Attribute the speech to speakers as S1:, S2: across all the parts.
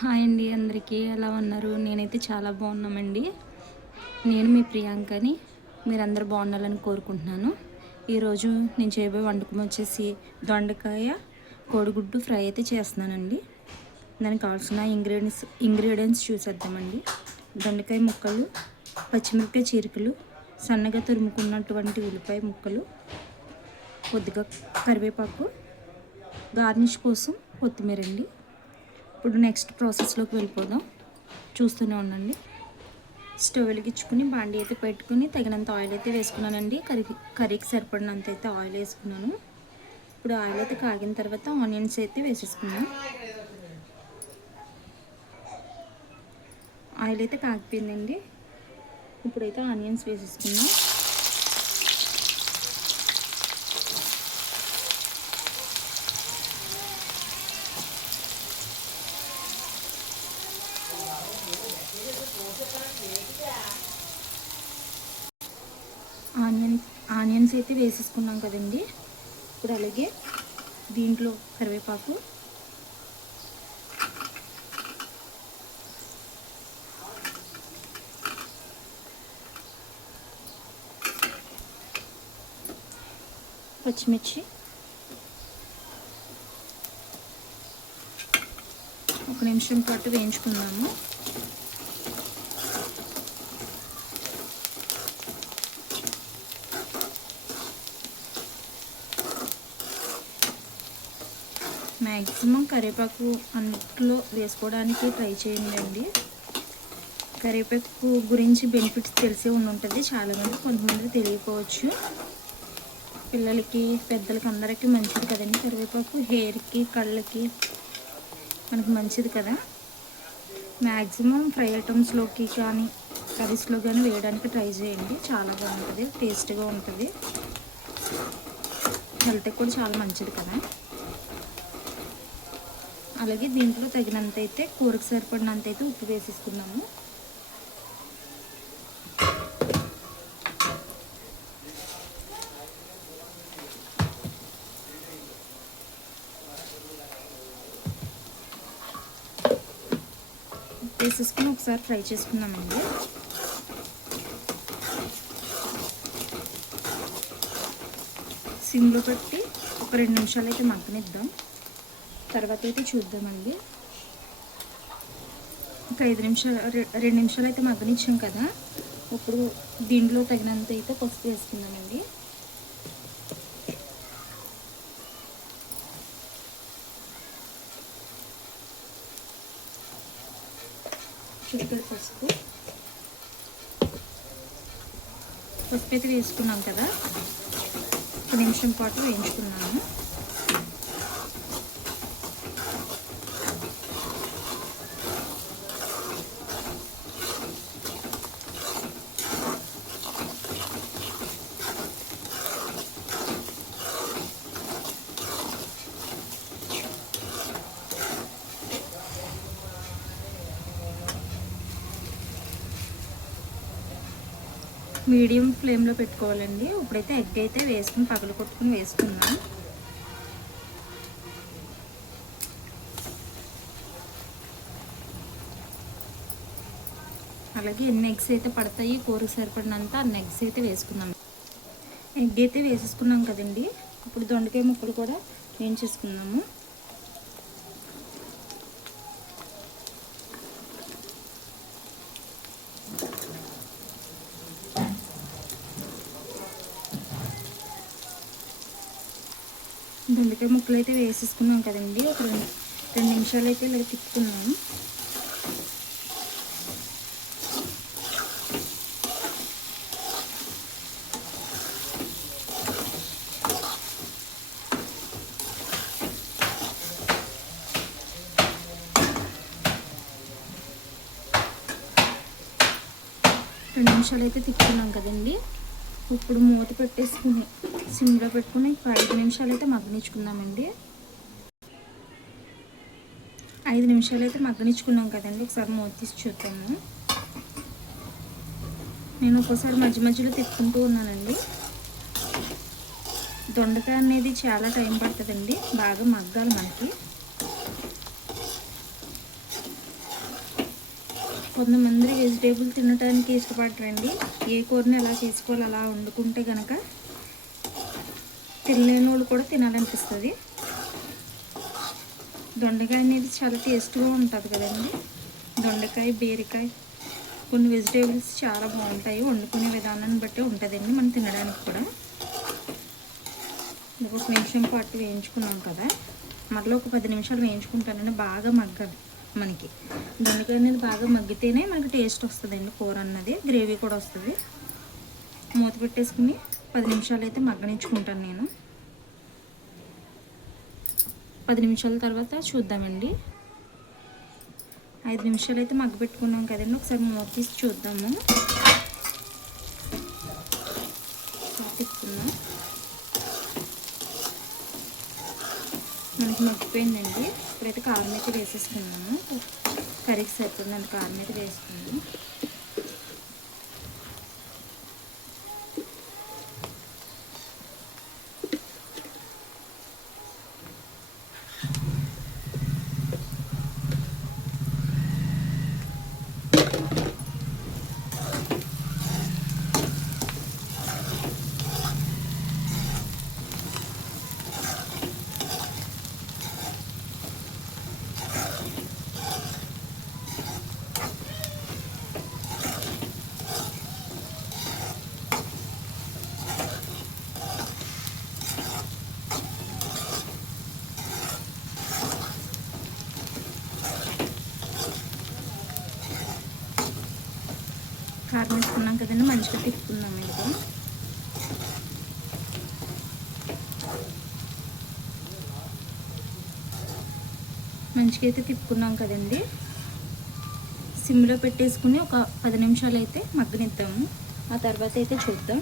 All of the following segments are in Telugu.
S1: హాయ్ అండి అందరికీ ఎలా ఉన్నారు? నేనైతే చాలా బాగున్నామండి. నేను మీ ప్రియాంకని మీరందరూ బాగుండాలని కోరుకుంటున్నాను. ఈరోజు నేను చేయబోయే వంటకం వచ్చేసి దొండకాయ కోడిగుడ్డు ఫ్రై అయితే చేస్తున్నానండి. దానికి కావాల్సిన ఇంగ్రీడియంట్స్ ఇంగ్రీడియంట్స్ చూసేద్దామండి. దొండకాయ ముక్కలు పచ్చిమిరపకాయ చీరికలు సన్నగా తురుముకున్నటువంటి ఉల్లిపాయ ముక్కలు కొద్దిగా కరివేపాకు గార్నిష్ కోసం కొత్తిమీర అండి ఇప్పుడు నెక్స్ట్ ప్రాసెస్లోకి వెళ్ళిపోదాం. చూస్తూనే ఉండండి. స్టవ్ వెలిగించుకుని బాండి అయితే పెట్టుకుని తగినంత ఆయిల్ అయితే వేసుకున్నానండి. కర్రీ కర్రీకి సరిపడినంత అయితే ఆయిల్ వేసుకున్నాను. ఇప్పుడు ఆయిల్ అయితే కాగిన తర్వాత ఆనియన్స్ అయితే వేసేసుకున్నాను ఆయిల్ అయితే కాగిపోయిందండి. ఇప్పుడైతే ఆనియన్స్ వేసేసుకున్నాం ఆనియన్స్ అయితే వేసేసుకున్నాం కదండి. ఇప్పుడు అలాగే దీంట్లో కరివేపాకు. పచ్చిమిర్చి. ఒక నిమిషం పాటు వేయించుకున్నాము మ్యాక్సిమం కరివేపాకు అన్నిట్లో వేసుకోవడానికి ట్రై చేయండి అండి. కరివేపాకు గురించి బెనిఫిట్స్ తెలిసే ఉండి ఉంటుంది చాలామంది కొంతమంది తెలియకపోవచ్చు. పిల్లలకి పెద్దలకి అందరికీ మంచిది కదండి కరివేపాకు. హెయిర్కి కళ్ళకి మనకి మంచిది కదా. మ్యాక్సిమం ఫ్రై ఐటమ్స్లోకి కానీ కర్రీస్లో కానీ వేయడానికి ట్రై చేయండి. చాలా బాగుంటుంది. టేస్ట్గా ఉంటుంది. హెల్త్కి కూడా చాలా మంచిది కదా. అలాగే దీంట్లో తగినంత అయితే కూరకు సరిపడినంత అయితే ఉప్పు వేసేసుకున్నాము వేసేసుకుని ఒకసారి ఫ్రై చేసుకున్నామండి సిమ్లో పెట్టి ఒక రెండు నిమిషాలు అయితే మగ్గనిద్దాం. తర్వాత అయితే చూద్దామండి. ఒక ఐదు నిమిషాలు రెండు నిమిషాలు అయితే మగ్గనిచ్చాం కదా. ఇప్పుడు దీంట్లో తగినంత అయితే పసుపు వేసుకుందామండి. చుట్టూ పసుపు. పసుపు అయితే వేసుకున్నాం కదా. ఒక నిమిషం పాటు వేయించుకున్నాము. మీడియం ఫ్లేమ్లో పెట్టుకోవాలండి. ఇప్పుడైతే ఎగ్ అయితే వేసుకుని పగలు కొట్టుకుని వేసుకున్నాం అలాగే ఎన్ని ఎగ్స్ అయితే పడతాయి కూరకు సరిపడినంత అన్ని ఎగ్స్ అయితే వేసుకున్నాం ఎగ్ అయితే వేసేసుకున్నాం కదండి. ఇప్పుడు దొండకాయ ముక్కలు కూడా వేయించేసుకున్నాము దొండకాయ ముక్కలు అయితే వేసేసుకున్నాం కదండి. ఒక రెండు రెండు నిమిషాలు అయితే ఇలా తిప్పుకున్నాము రెండు నిమిషాలు అయితే తిప్పుకున్నాం కదండి. ఇప్పుడు మూత పెట్టేసుకుని సిమ్లో పెట్టుకుని ఐదు నిమిషాలు అయితే మగ్గనిచ్చుకుందామండి. ఐదు నిమిషాలు అయితే మగ్గనిచ్చుకున్నాం కదండి. ఒకసారి మూత తీసి చూద్దాము. నేను ఒక్కోసారి మధ్య మధ్యలో తిప్పుకుంటూ ఉన్నానండి. దొండకాయ అనేది చాలా టైం పడుతుందండి. బాగా మగ్గాలి మనకి. కొంతమంది వెజిటేబుల్ తినడానికి ఇష్టపడరండి. ఏ కూరని ఎలా చేసుకోవాలి అలా వండుకుంటే కనుక తినలేని వాళ్ళు కూడా తినాలనిపిస్తుంది. దొండకాయ అనేది చాలా టేస్ట్గా ఉంటుంది కదండి. దొండకాయ బీరకాయ కొన్ని వెజిటేబుల్స్ చాలా బాగుంటాయి. వండుకునే విధానాన్ని బట్టి ఉంటుందండి మనం తినడానికి కూడా. ఒక నిమిషం పాటు వేయించుకున్నాం కదా. మరలో ఒక పది నిమిషాలు వేయించుకుంటానండి. బాగా మగ్గాలి మనకి. దొండకాయ అనేది బాగా మగ్గితేనే మనకి టేస్ట్ వస్తుందండి కూర అన్నది. గ్రేవీ కూడా వస్తుంది. మూత పెట్టేసుకుని పది నిమిషాలు అయితే మగ్గనించుకుంటాను నేను. పది నిమిషాల తర్వాత చూద్దామండి. ఐదు నిమిషాలు అయితే మగ్గ పెట్టుకున్నాం కదండి. ఒకసారి మూత తీసి చూద్దాము. తిప్పుకుందాం మనకి మగ్గిపోయిందండి. ఇప్పుడైతే కారం అయితే వేసేసుకున్నాను కర్రీకి సరిపడినంత కారం అయితే వేసుకున్నాను కారం వేసుకున్నాం కదండి మంచిగా తిప్పుకుందాం ఇది మంచిగా అయితే తిప్పుకున్నాం కదండి. సిమ్లో పెట్టేసుకుని ఒక పది నిమిషాలు అయితే మగ్గనిద్దాము. ఆ తర్వాత అయితే చూద్దాం.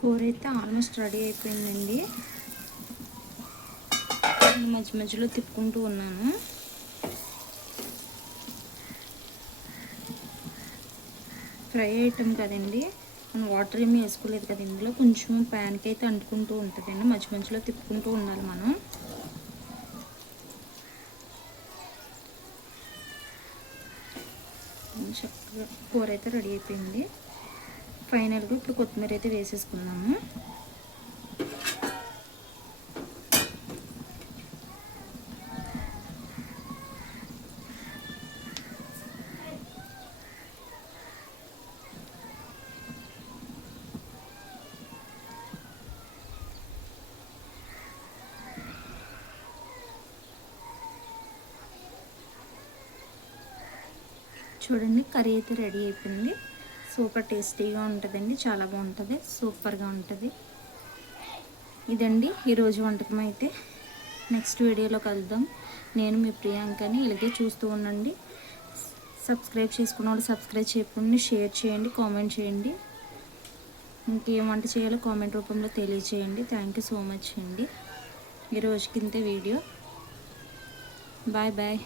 S1: కూర అయితే ఆల్మోస్ట్ రెడీ అయిపోయిందండి. మధ్య మధ్యలో తిప్పుకుంటూ ఉన్నాను. ఫ్రై ఐటమ్ కదండి. మనం వాటర్ ఏమీ వేసుకోలేదు కదా ఇందులో. కొంచెం ప్యాన్కి అయితే అంటుకుంటూ ఉంటుందండి. మధ్య మధ్యలో తిప్పుకుంటూ ఉండాలి మనం. చక్కగా కూర అయితే రెడీ అయిపోయింది. ఫైనల్గా ఇప్పుడు కొత్తిమీర అయితే వేసేసుకున్నాము చూడండి కర్రీ అయితే రెడీ అయిపోయింది. సూపర్ టేస్టీగా ఉంటుందండి చాలా బాగుంటుంది సూపర్గా ఉంటుంది. ఇదండి ఈరోజు వంటకం అయితే. నెక్స్ట్ వీడియోలో కలుద్దాం. నేను మీ ప్రియాంకని ఇలాగే చూస్తూ ఉండండి. సబ్స్క్రైబ్ చేసుకున్న వాళ్ళు సబ్స్క్రైబ్ చేయకుండా షేర్ చేయండి కామెంట్ చేయండి. ఇంకేం వంట చేయాలో కామెంట్ రూపంలో తెలియచేయండి. థ్యాంక్ యూ సో మచ్ అండి. ఈ వీడియో. Bye bye